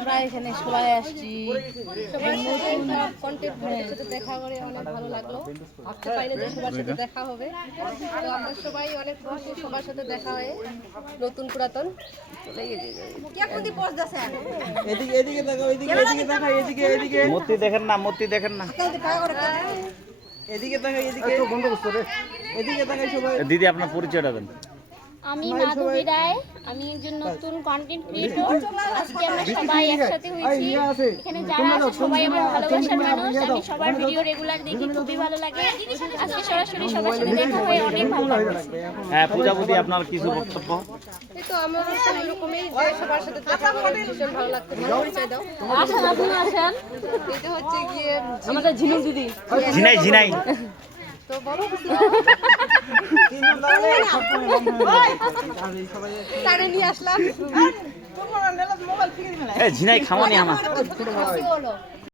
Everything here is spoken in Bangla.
আমরা এখানে সবাই আসছি, সবার সাথে কন্টেন্ট ক্রিয়েটরের সাথে দেখা করে অনেক ভালো লাগলো। ভাবতে পারিনি যে সবার সাথে দেখা হবে। তো আমরা সবাই অনেক খুশি সবার সাথে দেখা হয়ে, নতুন পুরাতন চলে গেছে। এদিকে এদিকে তাকাও, এদিকে এদিকে তাকাও, এদিকে এদিকে মূর্তি দেখেন না, মূর্তি দেখেন না। এদিকে তাকাও, এদিকে বন্ধ করছো রে। এদিকে তাকাই সবাই। দিদি আপনার পরিচয়টা দেন। আমি মাধবী রায়, আমি একজন নতুন কন্টেন্ট ক্রিয়েটর। আজকে আমরা সবাই একসাথে হয়েছি। এখানে যারা আছে সবাই আমার ভালোবাসার মানুষ। আমি সবার ভিডিও রেগুলার দেখি, খুবই ভালো লাগে। আজকে সরাসরি সবার সাথে দেখা হয়ে অনেক ভালো লাগছে। হ্যাঁ, পূজাপতি আপনার কিছু বক্তব্য? এই তো আমার এরকমই যে সবার সাথে দেখা করে ভীষণ ভালো লাগতো। পরিচয় দাও। আসেন, আপনি আসেন। এটা হচ্ছে গিয়ে আমাদের ঝিনুক দিদি। ঝিনাই ঝিনাই। তো বড় কিছু তারে নিয়ে আসলাম। ঝিনাই খামানি আমার। খুশি হলো।